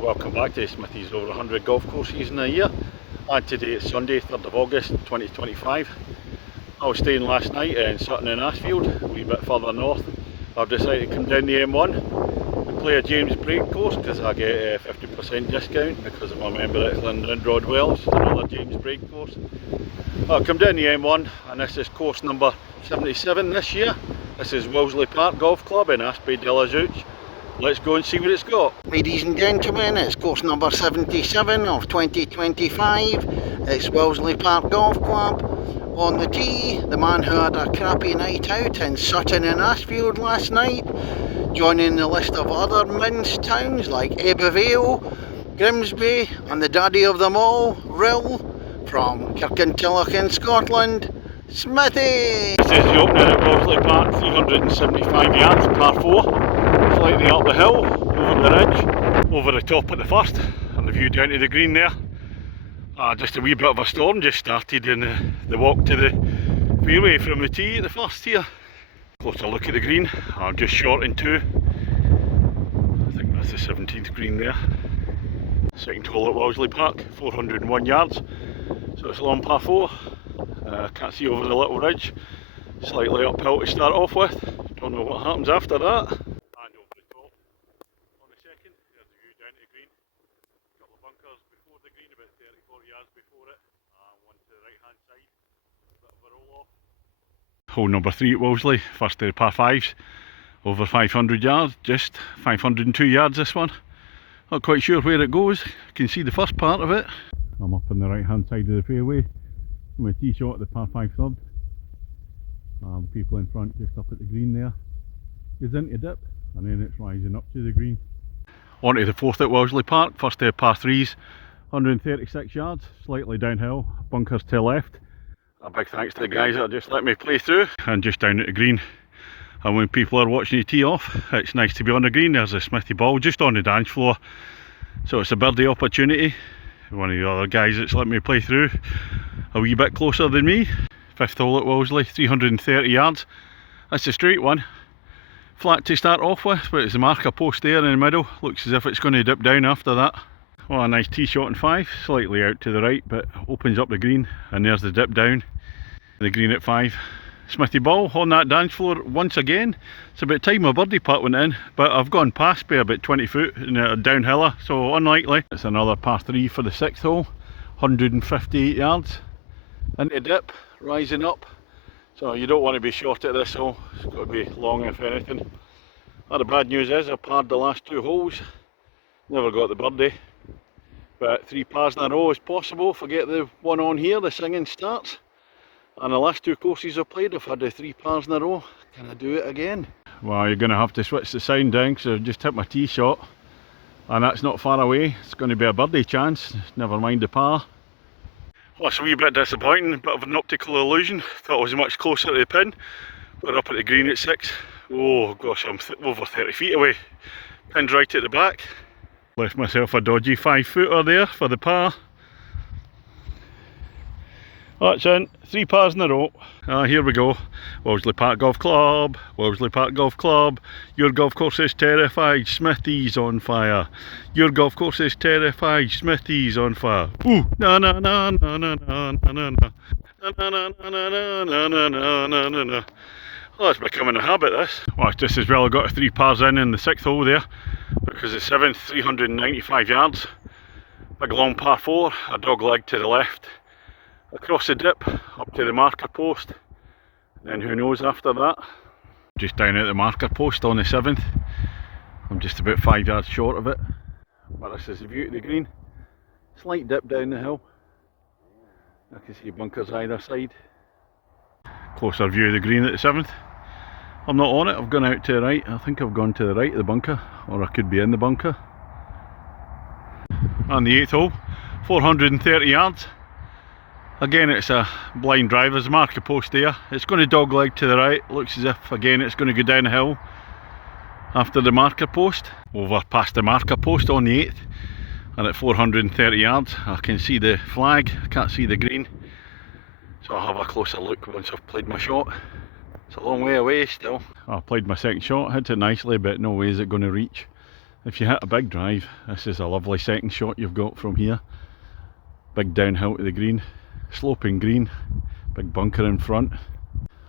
Welcome back to Smithy's over 100 golf courses in a year, and today is Sunday 3rd of August 2025. I was staying last night in Sutton and Ashfield, a wee bit further north. I've decided to come down the M1 and play a James Break course because I get a 50% discount because I'm a member at London Broadwells, another James Break course. I'll come down the M1 and this is course number 77 this year. This is Willesley Park Golf Club in Ashby de la Zouch. Let's go and see what it's got. Ladies and gentlemen, it's course number 77 of 2025. It's Willesley Park Golf Club. On the tee, the man who had a crappy night out in Sutton and Ashfield last night, joining the list of other mince towns like Ebbw Grimsby, and the daddy of them all, Rill, from Kirkintilloch in Scotland, Smithy. This is the opening at Willesley Park, 375 yards, par 4. Slightly up the hill, over the ridge, over the top at the first, and the view down to the green there. Just a wee bit of a storm just started in the walk to the fairway from the tee at the first here. Closer look at the green, I'm just short in two. I think that's the 17th green there. Second hole at Willesley Park, 401 yards, so it's a long par 4. Can't see over the little ridge, slightly uphill to start off with, don't know what happens after that. About 30-40 yards before it, one to the right hand side, bit of a roll off. Hole number 3 at Willesley, first of the par 5s, over 500 yards, just 502 yards this one. Not quite sure where it goes, you can see the first part of it. I'm up on the right hand side of the fairway, my tee shot at the par 5 third. The people in front just up at the green there, goes into dip and then it's rising up to the green. On to the 4th at Willesley Park, first of the par 3s. 136 yards, slightly downhill, bunkers to the left. A big thanks to the guys that just let me play through, and just down at the green. And when people are watching you tee off, it's nice to be on the green. There's a Smithy ball just on the dance floor, so it's a birdie opportunity. One of the other guys that's let me play through, a wee bit closer than me. 5th hole at Willesley, 330 yards. That's a straight one, flat to start off with, but it's a marker post there in the middle. Looks as if it's going to dip down after that. Well, a nice tee shot in 5, slightly out to the right, but opens up the green, and there's the dip down, the green at 5. Smithy ball on that dance floor once again. It's about time my birdie putt went in, but I've gone past by about 20 foot in a downhiller, so unlikely. It's another par 3 for the 6th hole, 158 yards, into dip, rising up, so you don't want to be short at this hole, it's got to be long if anything. The bad news is I parred the last 2 holes, never got the birdie. But 3 pars in a row is possible. Forget the one on here, the singing starts. And the last 2 courses I've played, I've had the 3 pars in a row. Can I do it again? Well, you're going to have to switch the sound down because I've just hit my tee shot. And that's not far away. It's going to be a birdie chance, never mind the par. Well, it's a wee bit disappointing, a bit of an optical illusion. Thought I was much closer to the pin. We're up at the green at 6. Oh gosh, I'm over 30 feet away. Pin's right at the back. Left myself a dodgy 5-footer there for the par. That's in, 3 pars in a row. Here we go. Willesley Park Golf Club, Willesley Park Golf Club. Your golf course is terrified, Smithy's on fire. Your golf course is terrified, Smithy's on fire. Ooh, na na na na na na na na na na na na na na na na. Well, it's becoming a habit, this. Well, it's just as well I got 3 pars in the 6th hole there, because the 7th, 395 yards, big long par 4, a dog leg to the left, across the dip, up to the marker post, and then who knows after that. Just down at the marker post on the 7th. I'm just about 5 yards short of it. But this is the view of the green. Slight dip down the hill. I can see bunkers either side. Closer view of the green at the 7th. I'm not on it, I've gone out to the right. I think I've gone to the right of the bunker, or I could be in the bunker. On the 8th hole, 430 yards. Again, it's a blind drive. There's a marker post there. It's going to dogleg to the right. Looks as if again it's going to go down the hill after the marker post. Over past the marker post on the 8th, and at 430 yards I can see the flag, I can't see the green, so I'll have a closer look once I've played my shot. It's a long way away still. I played my second shot, hit it nicely, but no way is it going to reach. If you hit a big drive, this is a lovely second shot you've got from here. Big downhill to the green, sloping green, big bunker in front.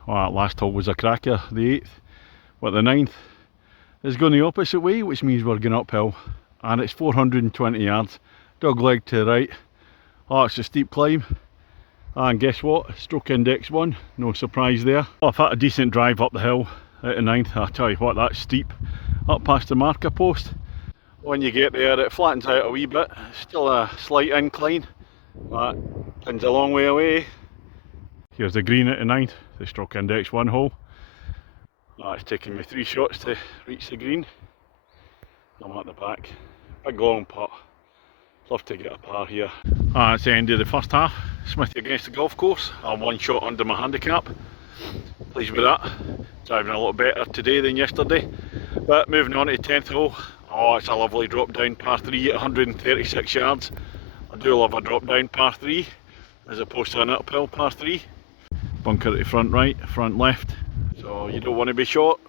Oh, that last hole was a cracker, the 8th, but the 9th is going the opposite way, which means we're going uphill, and it's 420 yards, dog leg to the right. Oh, it's a steep climb, and guess what, stroke index 1, no surprise there. Oh, I've had a decent drive up the hill at the 9th, I tell you what, that's steep, up past the marker post. When you get there it flattens out a wee bit, still a slight incline, that pin's a long way away. Here's the green at the 9th, the stroke index 1 hole. It's taken me 3 shots to reach the green. I'm at the back. Big long putt. Love to get a par here. That's the end of the first half. Smithy against the golf course. I'm 1 shot under my handicap. Pleased with that. Driving a little better today than yesterday. But moving on to the 10th hole. Oh, it's a lovely drop down par 3 at 136 yards. I do love a drop down par 3 as opposed to an uphill par 3. Bunker at the front right, front left. So you don't want to be short.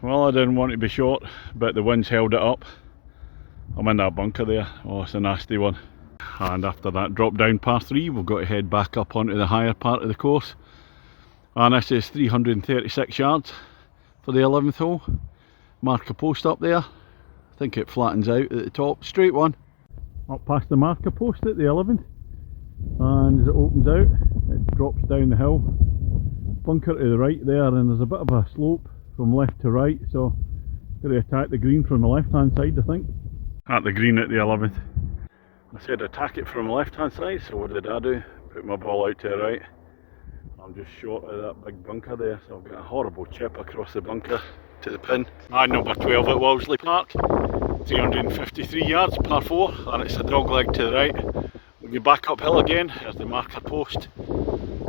Well, I didn't want to be short, but the wind's held it up. I'm in that bunker there. Oh, it's a nasty one. And after that drop down par 3, we've got to head back up onto the higher part of the course. And this is 336 yards for the 11th hole. Marker post up there. I think it flattens out at the top. Straight one. Up past the marker post at the 11th. And as it opens out, it drops down the hill. Bunker to the right there, and there's a bit of a slope from left to right, so got to attack the green from the left hand side, I think. At the green at the 11th. I said attack it from the left hand side, so what did I do? Put my ball out to the right. I'm just short of that big bunker there, so I've got a horrible chip across the bunker to the pin. And number 12 at Willesley Park, 353 yards, par 4, and it's a dog leg to the right. We'll go back uphill again, there's the marker post.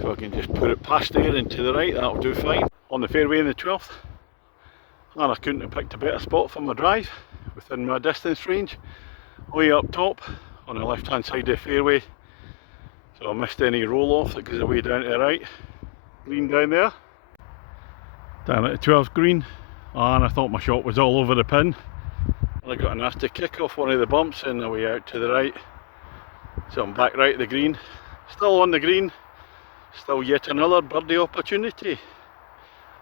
So I can just put it past there and to the right, that'll do fine. On the fairway in the 12th, and I couldn't have picked a better spot for my drive, within my distance range. Way up top, on the left hand side of the fairway, so I missed any roll off that goes away down to the right. Green down there, down at the 12th green, and I thought my shot was all over the pin. And I got a nasty kick off one of the bumps and the way out to the right. So I'm back right at the green, still on the green. Still yet another birdie opportunity.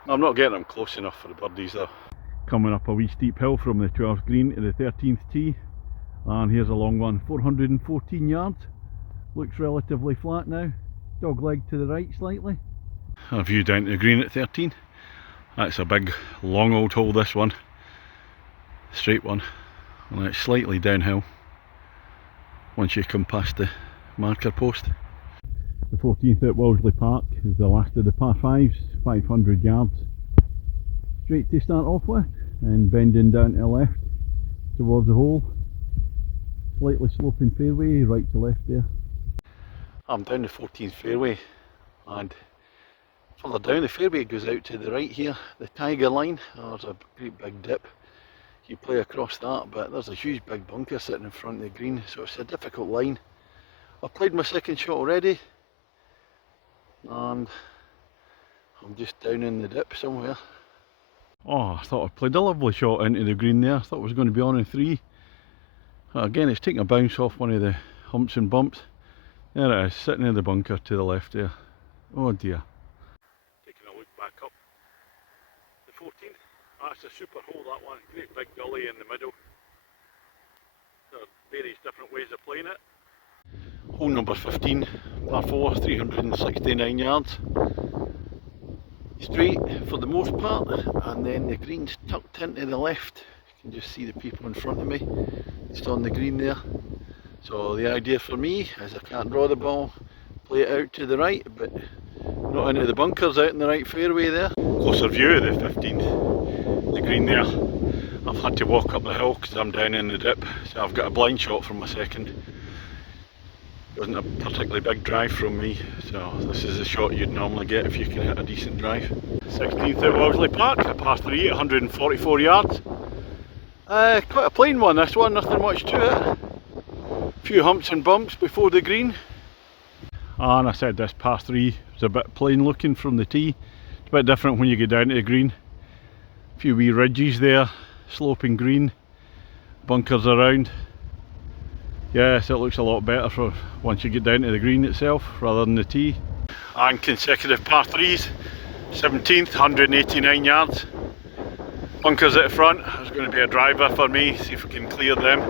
I'm not getting them close enough for the birdies though. Coming up a wee steep hill from the 12th green to the 13th tee. And here's a long one, 414 yards. Looks relatively flat now. Dog leg to the right slightly. A view down to the green at 13. That's a big long old hole, this one. Straight one. And it's slightly downhill once you come past the marker post. The 14th at Willesley Park is the last of the par 5s, 500 yards. Straight to start off with, and bending down to the left towards the hole. Slightly sloping fairway, right to left there. I'm down the 14th fairway, and further down the fairway goes out to the right here, the tiger line. Oh, there's a great big dip. You play across that, but there's a huge big bunker sitting in front of the green, so it's a difficult line. I've played my second shot already, and I'm just down in the dip somewhere. Oh, I thought I played a lovely shot into the green there. I thought it was going to be on in 3. Again, it's taking a bounce off one of the humps and bumps. There it is, sitting in the bunker to the left there. Oh dear. Taking a look back up the 14th. That's a super hole, that one. Great big gully in the middle. There are various different ways of playing it. Hole number 15, par 4, 369 yards. straight for the most part, and then the green's tucked into the left. You can just see the people in front of me just on the green there. So the idea for me is I can't draw the ball, play it out to the right, but not into the bunkers, out in the right fairway there. Closer view of the 15th, the green there. I've had to walk up the hill because I'm down in the dip, so I've got a blind shot from my second. It wasn't a particularly big drive from me, so this is the shot you'd normally get if you can hit a decent drive. 16th at Willesley Park, a par 3 at 144 yards. Quite a plain one this one, nothing much to it. A few humps and bumps before the green. And I said this par 3 was a bit plain looking from the tee. It's a bit different when you get down to the green. A few wee ridges there, sloping green, bunkers around. Yes, it looks a lot better for once you get down to the green itself rather than the tee. And consecutive par 3s, 17th, 189 yards. Bunkers at the front, there's going to be a driver for me, see if we can clear them.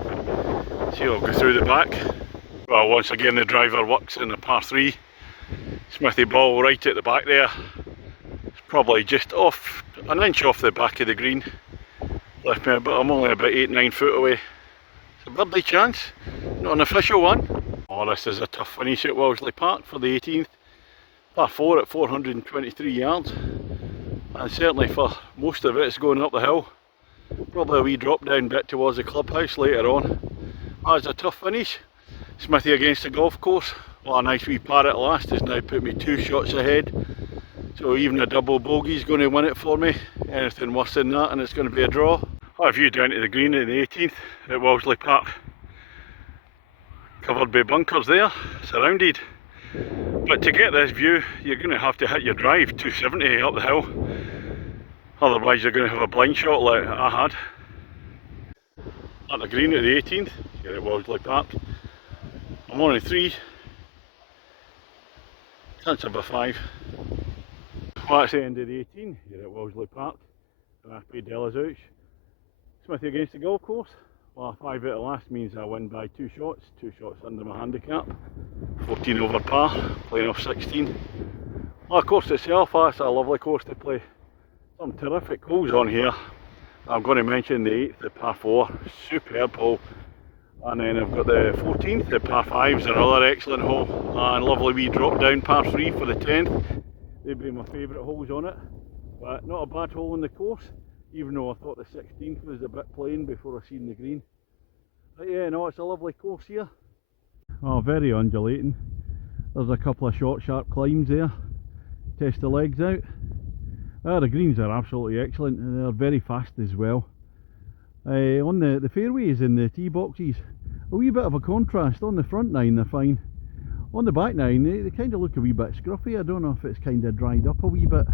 See, I'll go through the back. Well, once again the driver works in the par 3. Smithy ball right at the back there. It's probably just off, an inch off the back of the green. Left me but I'm only about 8-9 foot away. It's a birdie chance, not an official one. Oh, this is a tough finish at Willesley Park for the 18th. Par 4 at 423 yards. And certainly for most of it it's going up the hill. Probably a wee drop down bit towards the clubhouse later on. That's a tough finish. Smithy against the golf course. Well, a nice wee par at last has now put me 2 shots ahead. So even a double bogey is going to win it for me. Anything worse than that and it's going to be a draw. What a view down to the green at the 18th at Willesley Park. Covered by bunkers there, surrounded. But to get this view, you're going to have to hit your drive 270 up the hill. Otherwise you're going to have a blind shot like I had. At the green at the 18th, here at Willesley Park. I'm only 3. Chance of a 5. Well, that's the end of the 18 here at Willesley Park. Raspy Della's out. Smithy against the golf course. Well, 5 out of last means I win by 2 shots. 2 shots under my handicap. 14 over par, playing off 16. Well, the course itself, that's a lovely course to play. Some terrific holes on here. I'm going to mention the 8th, the par 4, superb hole. And then I've got the 14th, the par 5 is another excellent hole. And lovely wee drop down par 3 for the 10th. They'd be my favourite holes on it. But not a bad hole in the course, even though I thought the 16th was a bit plain before I seen the green. But yeah, no, it's a lovely course here. Oh, very undulating. There's a couple of short, sharp climbs there. Test the legs out. The greens are absolutely excellent and they're very fast as well. On the fairways and the tee boxes, a wee bit of a contrast. On the front 9 they're fine. On the back 9 they kind of look a wee bit scruffy. I don't know if it's kind of dried up a wee bit.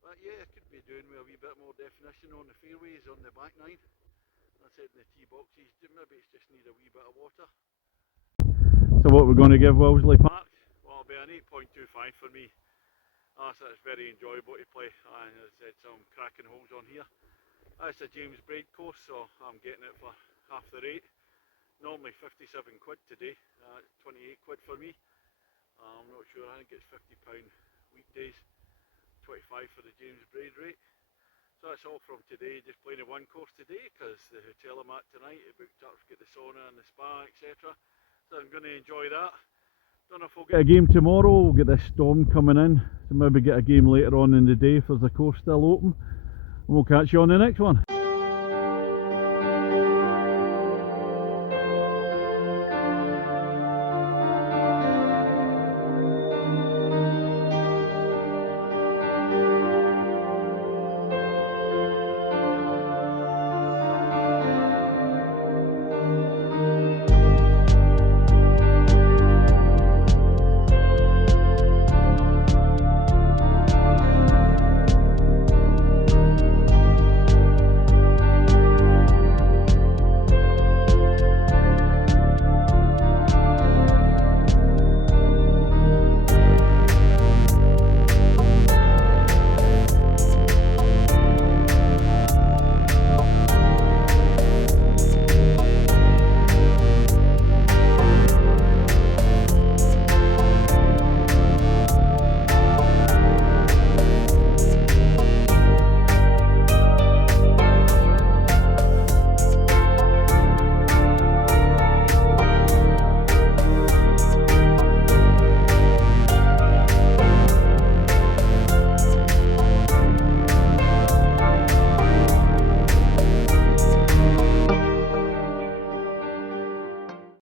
But yeah, I could be doing with a wee bit more definition on the fairways on the back 9. I said in the tee boxes, maybe it's just need a wee bit of water. So what we're going to give Willesley Park? Well, it'll be an 8.25 for me. So it's very enjoyable to play, and as I said, some cracking holes on here. That's a James Braid course, so I'm getting it for half the rate. Normally 57 quid today, 28 quid for me. I'm not sure, I think it's £50 weekdays, 25 for the James Braid rate. So that's all from today, just playing a one course today because the hotel I'm at tonight, I booked up to get the sauna and the spa, etc. So I'm going to enjoy that. Don't know if we'll get a game tomorrow. We'll get this storm coming in, so maybe get a game later on in the day if there's a course still open. And we'll catch you on the next one.